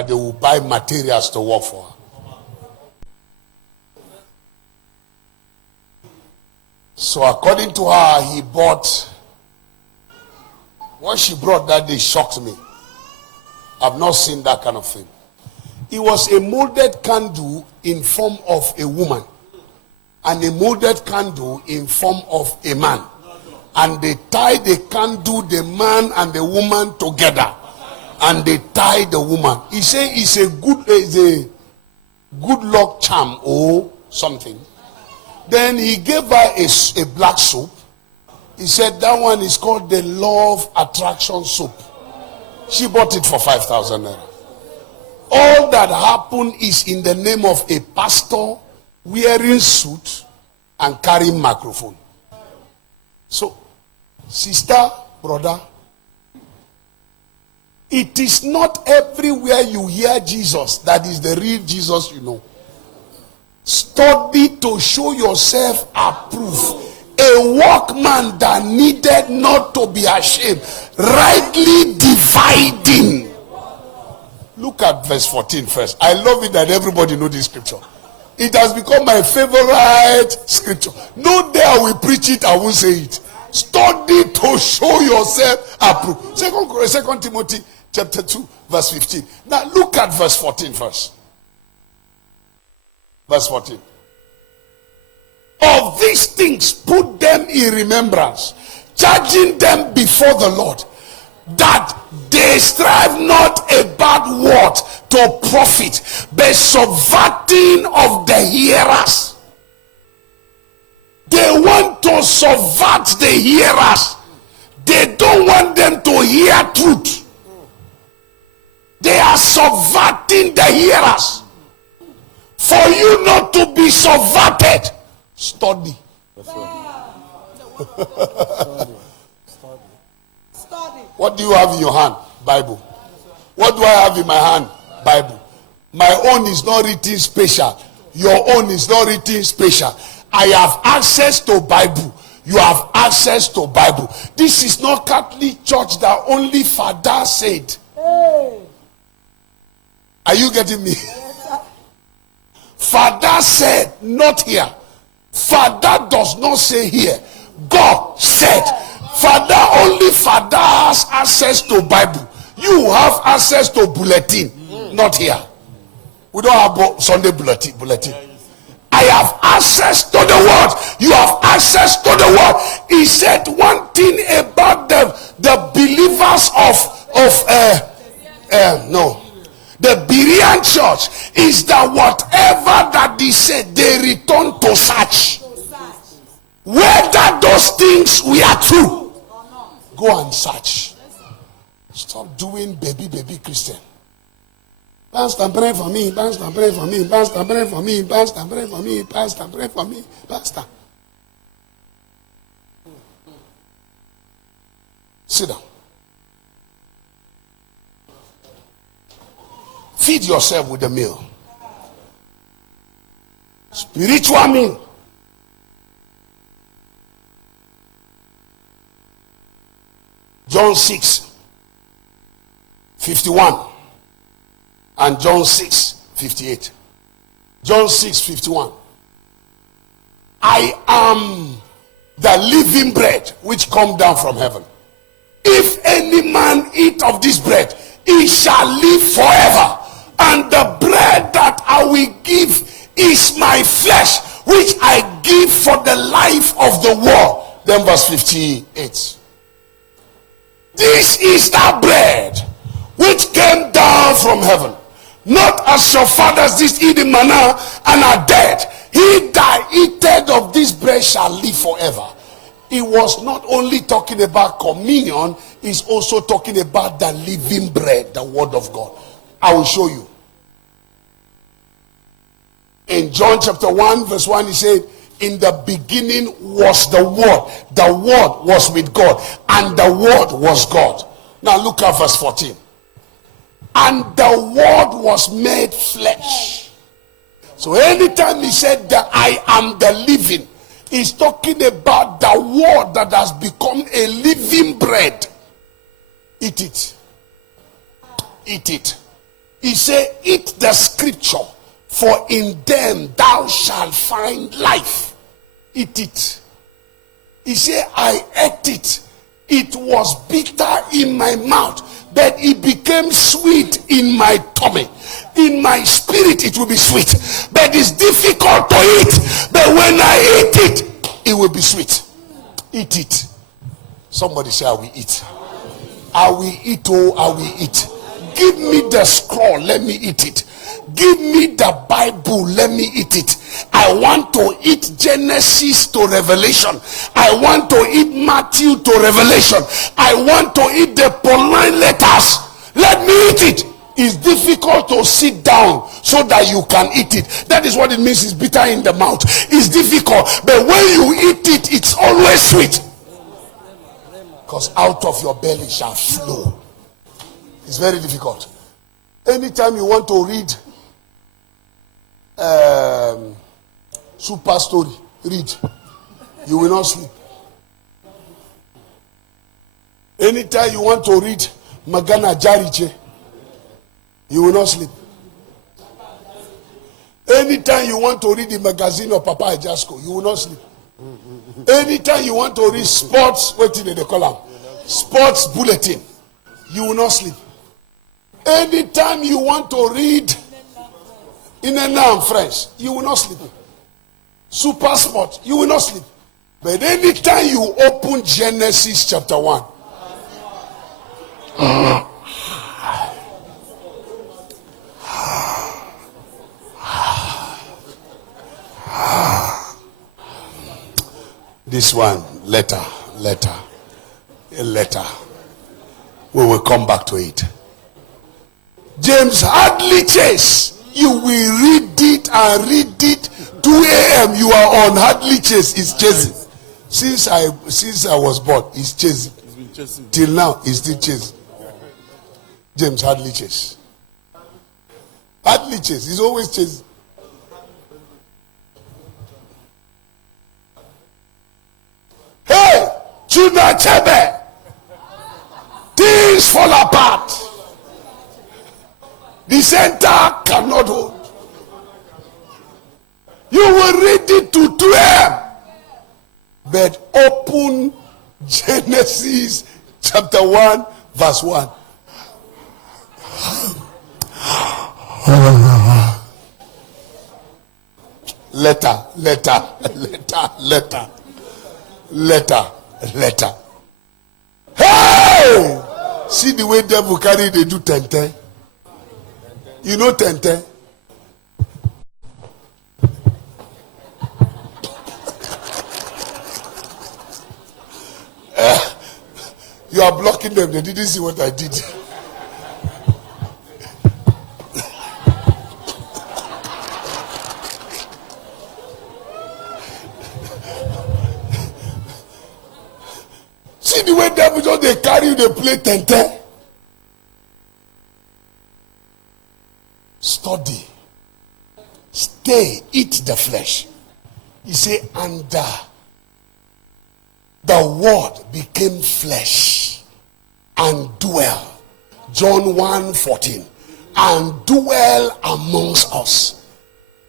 that they will buy materials to work for her. So according to her, he bought, what she brought that day shocked me. I've not seen that kind of thing. It was a molded candle in form of a woman and a molded candle in form of a man. And they tied the candle, the man and the woman together. And they tied the woman. He said it's a good luck charm or something. Then he gave her a black soap. He said that one is called the Love Attraction Soap. She bought it for 5,000 naira. All that happened is in the name of a pastor wearing suit and carrying microphone. So, sister, brother, it is not everywhere you hear Jesus that is the real Jesus you know. Study to show yourself approved. A workman that needed not to be ashamed, rightly dividing. Look at verse 14 first. I love it that everybody knows this scripture. It has become my favorite scripture. No day I will preach it, I won't say it. Study to show yourself approved. Second Timothy chapter 2 verse 15. Now look at verse 14 first. Verse 14. Of these things put them in remembrance, charging them before the Lord, that they strive not a bad word to profit, but subverting of the hearers. They want to subvert the hearers. They don't want them to hear truth. They are subverting the hearers. For you not to be subverted, study. What do you have in your hand? Bible. What do I have in my hand? Bible. My own is not written special. Your own is not written special. I have access to Bible. You have access to Bible. This is not Catholic church that only Father said. Are you getting me? Father said, not here. Father does not say here. God said. Father, only Father has access to Bible. You have access to bulletin. Not here. We don't have Sunday bulletin. I have access to the word. You have access to the word. He said one thing about the believers the Berean church is that whatever that they said, they return to search. Whether those things were true. Go and search. Stop doing baby Christian. Pastor, pray for me. Pastor, pray for me. Pastor, pray for me. Pastor, pray for me. Pastor, pray for me. Pastor. Sit down. Feed yourself with the meal. Spiritual meal. John 6:51 and John 6:58. John 6:51. I am the living bread which come down from heaven. If any man eat of this bread, he shall live forever. And the bread that I will give is my flesh, which I give for the life of the world. Then verse 58. This is that bread which came down from heaven. Not as your fathers did eat the manna and are dead. He that eateth of this bread shall live forever. It was not only talking about communion, it's also talking about the living bread, the word of God. I will show you. In John chapter 1 verse 1 he said, in the beginning was the word. The word was with God. And the word was God. Now look at verse 14. And the word was made flesh. So anytime he said that I am the living, he's talking about the word that has become a living bread. Eat it. Eat it. He said, eat the scripture, for in them thou shalt find life. Eat it. He said, I ate it. It was bitter in my mouth, but it became sweet in my tummy. In my spirit it will be sweet, but it's difficult to eat. But when I eat it, it will be sweet. Eat it. Somebody say, I will eat. I will eat, oh, I will eat. Give me the scroll, let me eat it. Give me the Bible, let me eat it. I want to eat Genesis to Revelation. I want to eat Matthew to Revelation. I want to eat the Pauline letters. Let me eat it. It's difficult to sit down so that you can eat it. That is what it means. It's bitter in the mouth. It's difficult. But when you eat it, it's always sweet. Because out of your belly shall flow. It's very difficult. Anytime you want to read super story, read. You will not sleep. Anytime you want to read Magana Jariche, you will not sleep. Anytime you want to read the magazine of Papa Ajasko, you will not sleep. Anytime you want to read sports, wait till they call them sports bulletin, you will not sleep. Anytime you want to read in a noun French, you will not sleep. Super sport, you will not sleep. But anytime you open Genesis chapter 1, this one, letter. We will come back to it. James Hadley Chase. You will read it and read it. 2 a.m. you are on Hadley Chase. It's chasing. Since I was born, it's chasing. He's been chasing. Till now, he's still chasing. James Hadley Chase. Hadley Chase. He's always chasing. Hey, Chuna Chebe. Things fall apart. The center cannot hold. You will read it to 2 a.m. But open Genesis chapter 1 verse 1. Letter. Hey! See the way devil carry they do 10. You know 10. You are blocking them. They didn't see what I did. See the way devil just they carry you, they play 10. Study. Stay. Eat the flesh. He say, and the word became flesh and dwell. John 1:14. And dwell amongst us.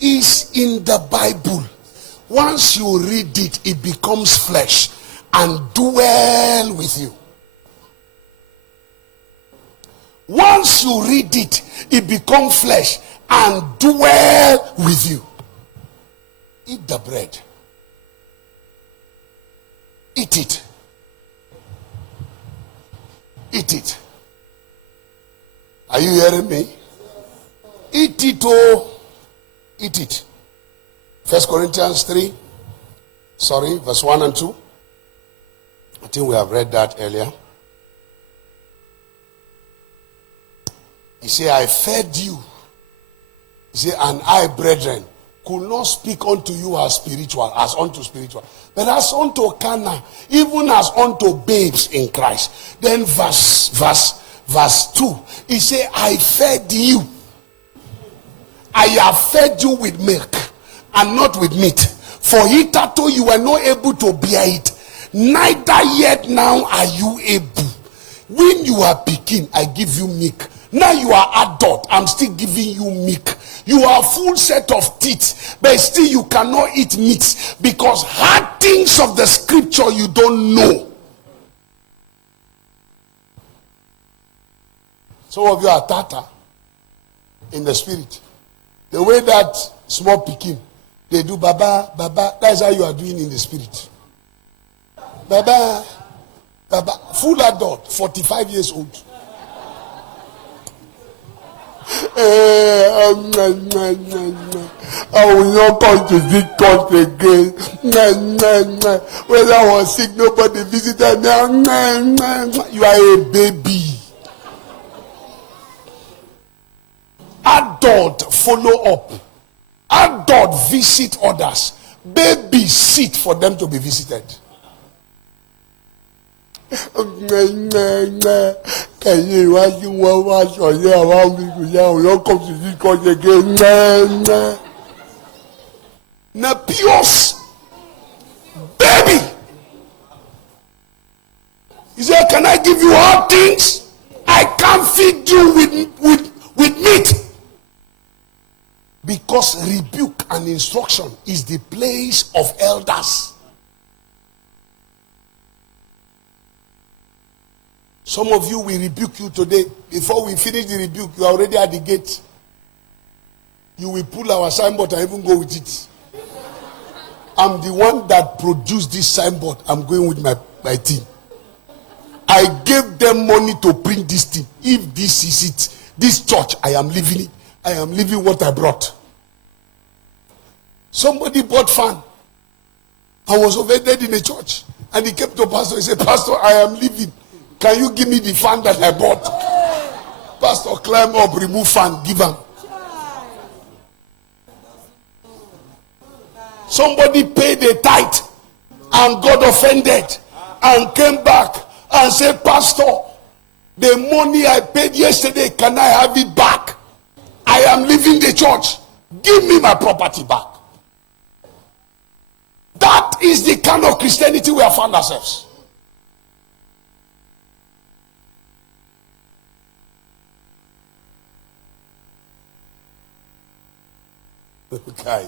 Is in the Bible. Once you read it, it becomes flesh and dwell with you. Once you read it, it becomes flesh and dwell with you. Eat the bread. Eat it. Eat it. Are you hearing me? Eat it, oh. Eat it. 1 Corinthians 3. Verse 1 and 2. I think we have read that earlier. He said, I fed you. He said, and I, brethren, could not speak unto you as spiritual, as unto spiritual, but as unto carnal, even as unto babes in Christ. Then verse 2, he said, I fed you. I have fed you with milk and not with meat. For hitherto you were not able to bear it, neither yet now are you able. When you are picking, I give you milk Now you are adult. I'm still giving you milk. You are a full set of teeth, but still you cannot eat meat because hard things of the scripture you don't know. Some of you are tata in the spirit. The way that small pikin, they do baba, baba, that's how you are doing in the spirit. Baba, baba, full adult, 45 years old. I will not come to this court again. When I was sick, nobody visited me. You are a baby. Adult follow up. Adult visit others. Baby sit for them to be visited. Can you imagine what was on there around me? You don't come to this court again. Na pious baby. He said, can I give you all things? I can't feed you with meat. Because rebuke and instruction is the place of elders. Some of you will rebuke you today. Before we finish the rebuke, you are already at the gate. You will pull our signboard and even go with it. I'm the one that produced this signboard. I'm going with my team. I gave them money to print this thing. If this is it, this church, I am leaving it. I am leaving what I brought. Somebody bought fan and was offended in the church. And he came to pastor. He said, Pastor, I am leaving. Can you give me the fan that I bought? Pastor, climb up, remove fan, give him. Somebody paid a tithe and got offended and came back and said, Pastor, the money I paid yesterday, can I have it back? I am leaving the church. Give me my property back. That is the kind of Christianity we have found ourselves. Kai.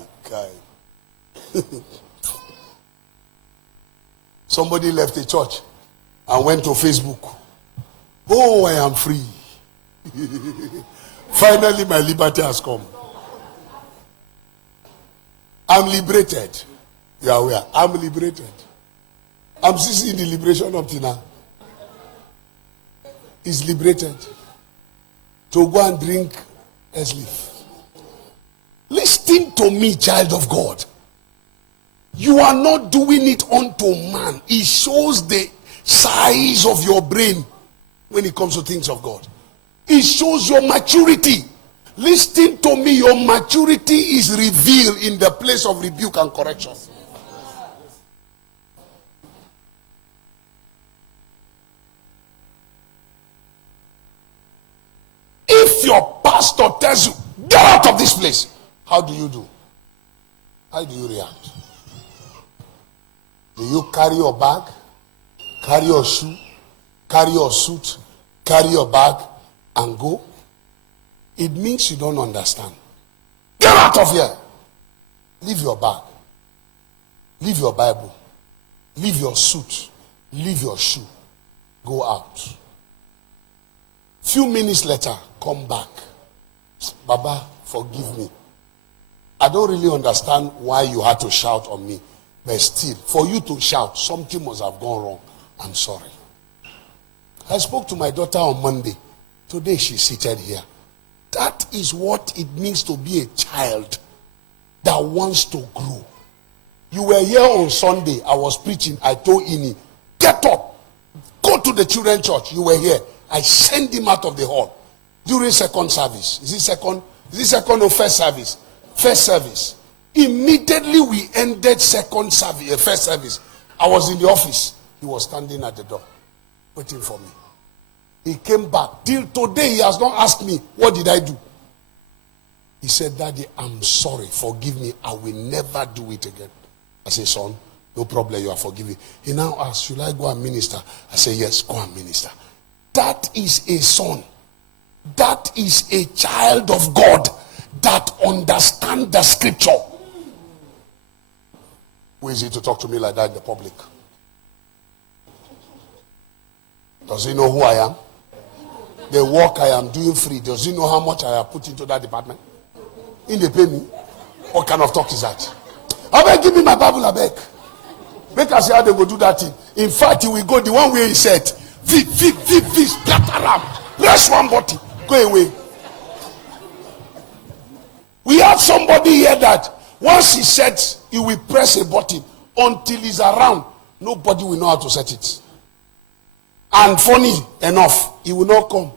Somebody left the church and went to Facebook. Oh, I am free. Finally, my liberty has come. I'm liberated. You are aware? I'm liberated. I'm still seeing the liberation up to now. He's liberated to go and drink S-leaf. Listen to me, child of God. You are not doing it unto man. It shows the size of your brain when it comes to things of God. It shows your maturity. Listen to me, your maturity is revealed in the place of rebuke and correction. If your pastor tells you, get out of this place, how do you do? How do you react? Do you carry your bag, carry your shoe, carry your suit, carry your bag, and go? It means you don't understand. Get out of here. Leave your bag. Leave your Bible. Leave your suit. Leave your shoe. Go out. Few minutes later, come back. Baba, forgive me. I don't really understand why you had to shout on me. But still, for you to shout, something must have gone wrong. I'm sorry. I spoke to my daughter on Monday. Today she's seated here. That is what it means to be a child that wants to grow. You were here on Sunday. I was preaching. I told Ini, get up. Go to the children's church. You were here. I sent him out of the hall during second service. Is it second or first service? First service. Immediately we ended second service, first service. I was in the office. He was standing at the door, waiting for me. He came back. Till today, he has not asked me, what did I do? He said, Daddy, I'm sorry. Forgive me. I will never do it again. I said, son, no problem. You are forgiven. He now asked, should I go and minister? I said, yes, go and minister. That is a son That is a child of God that understands the scripture. Who is it to talk to me like that in the public? Does he know who I am? The work I am doing free, does he know how much I have put into that department? In the pay me? What kind of talk is that? I beg, give me my Bible, I beg. Make us see how they go do that thing. In fact, he will go the one way he said, splatter up. Press one button. Go away. We have somebody here that once he sets, he will press a button until he's around. Nobody will know how to set it. And funny enough, he will not come.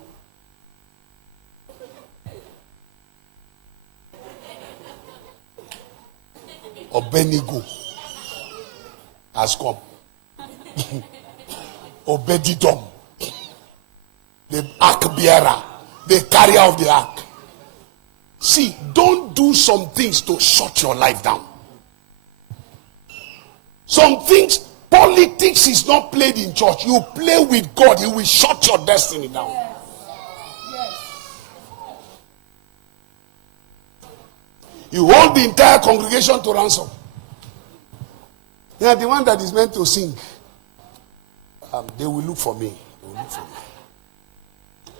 Obenigo has come. Obedidom, the ark bearer, the carrier of the ark. See, don't do some things to shut your life down. Some things, politics is not played in church. You play with God, He will shut your destiny down. You hold the entire congregation to ransom. They are the one that is meant to sing. They will look for me. They will look for me.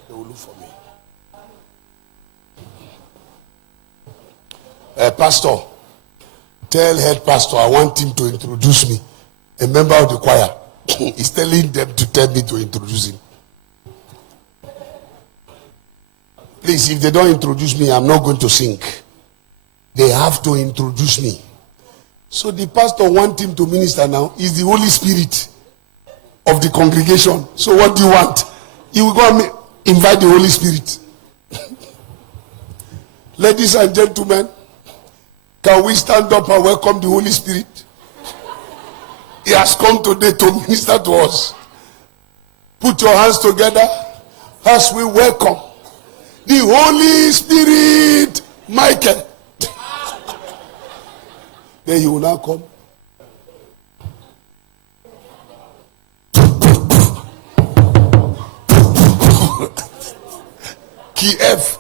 They will look for me. Pastor, tell head pastor I want him to introduce me. A member of the choir. He's telling them to tell me to introduce him. Please, if they don't introduce me, I'm not going to sing. They have to introduce me. So the pastor wants him to minister now. He's the Holy Spirit of the congregation. So what do you want? He will go and invite the Holy Spirit. Ladies and gentlemen, can we stand up and welcome the Holy Spirit? He has come today to minister to us. Put your hands together as we welcome the Holy Spirit, Michael. Then he will now come. Kiev,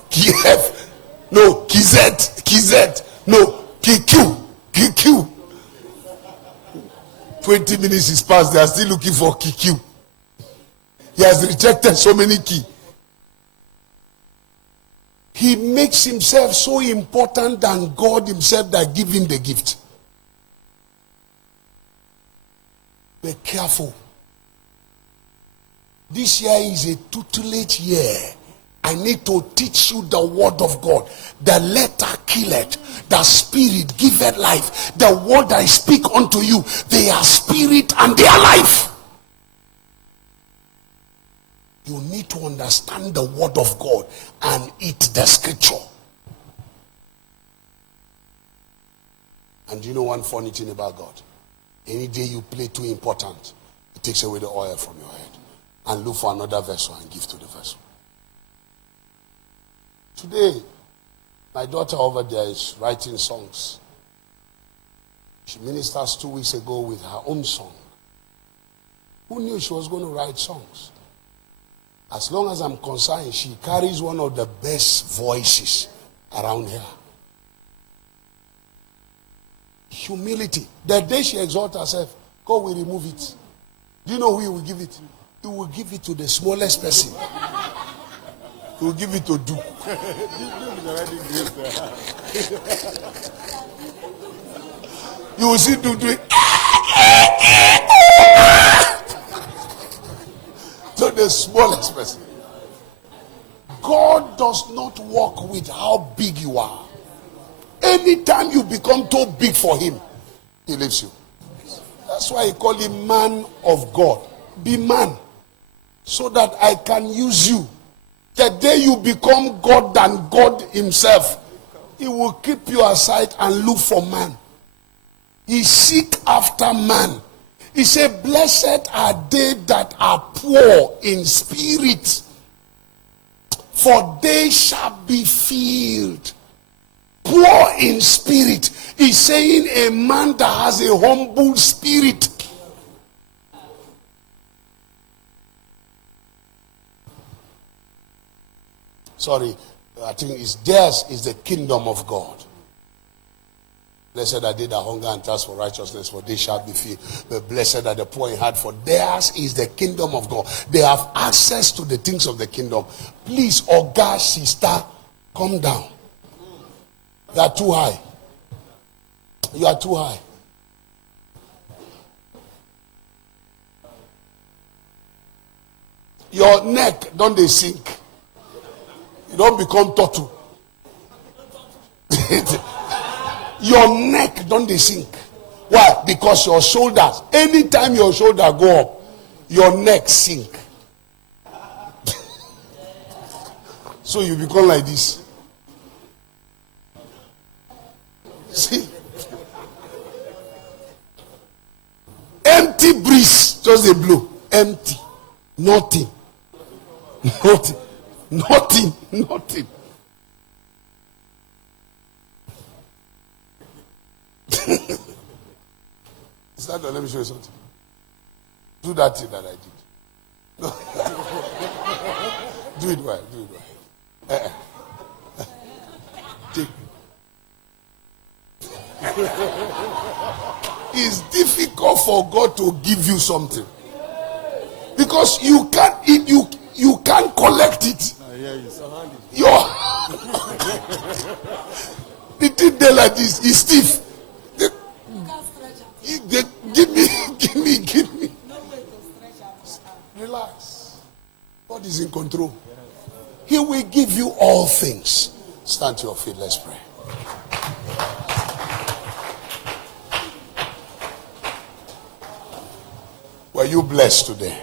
no, Kz, no, KQ. 20 minutes is past, they are still looking for KQ. He has rejected so many key. He makes himself so important than God himself that give him the gift. Be careful. This year is a tutelage year. I need to teach you the word of God. The letter killeth, the spirit giveth life. The word I speak unto you, they are spirit and they are life. You need to understand the word of God and eat the scripture. And you know one funny thing about God? Any day you play too important, it takes away the oil from your head. And look for another vessel and give to the vessel. Today, my daughter over there is writing songs. She ministers 2 weeks ago with her own song. Who knew she was going to write songs? As long as I'm concerned, she carries one of the best voices around here. Humility. The day she exalts herself, God will remove it. Do you know who He will give it? He will give it to the smallest person. He will give it to Duke. You will see Duke doing to the smallest person. God does not work with how big you are. Anytime you become too big for Him, He leaves you. That's why He call Him man of God. Be man, so that I can use you. The day you become God than God Himself, He will keep you aside and look for man. He seek after man. He said, blessed are they that are poor in spirit, for they shall be filled. Poor in spirit. He's saying a man that has a humble spirit. Sorry, I think it's theirs is the kingdom of God. Blessed are they that hunger and thirst for righteousness, for they shall be filled. But blessed are the poor in heart, for theirs is the kingdom of God. They have access to the things of the kingdom. Please, Oga, sister, come down. You are too high. You are too high. Your neck, don't they sink? You don't become turtle. Your neck, don't they sink? Why? Because your shoulders, anytime your shoulder go up, your neck sink. So you become like this. See? Empty breeze, just a blow. Empty. Nothing. Nothing. Nothing. Nothing. Stand on, let me show you something. Do that thing that I did. No. Do it well. Do it well. Take. It's difficult for God to give you something because you can't collect it. Your the thing there like this is stiff. Give me. Relax. God is in control. He will give you all things. Stand to your feet. Let's pray. Were you blessed today?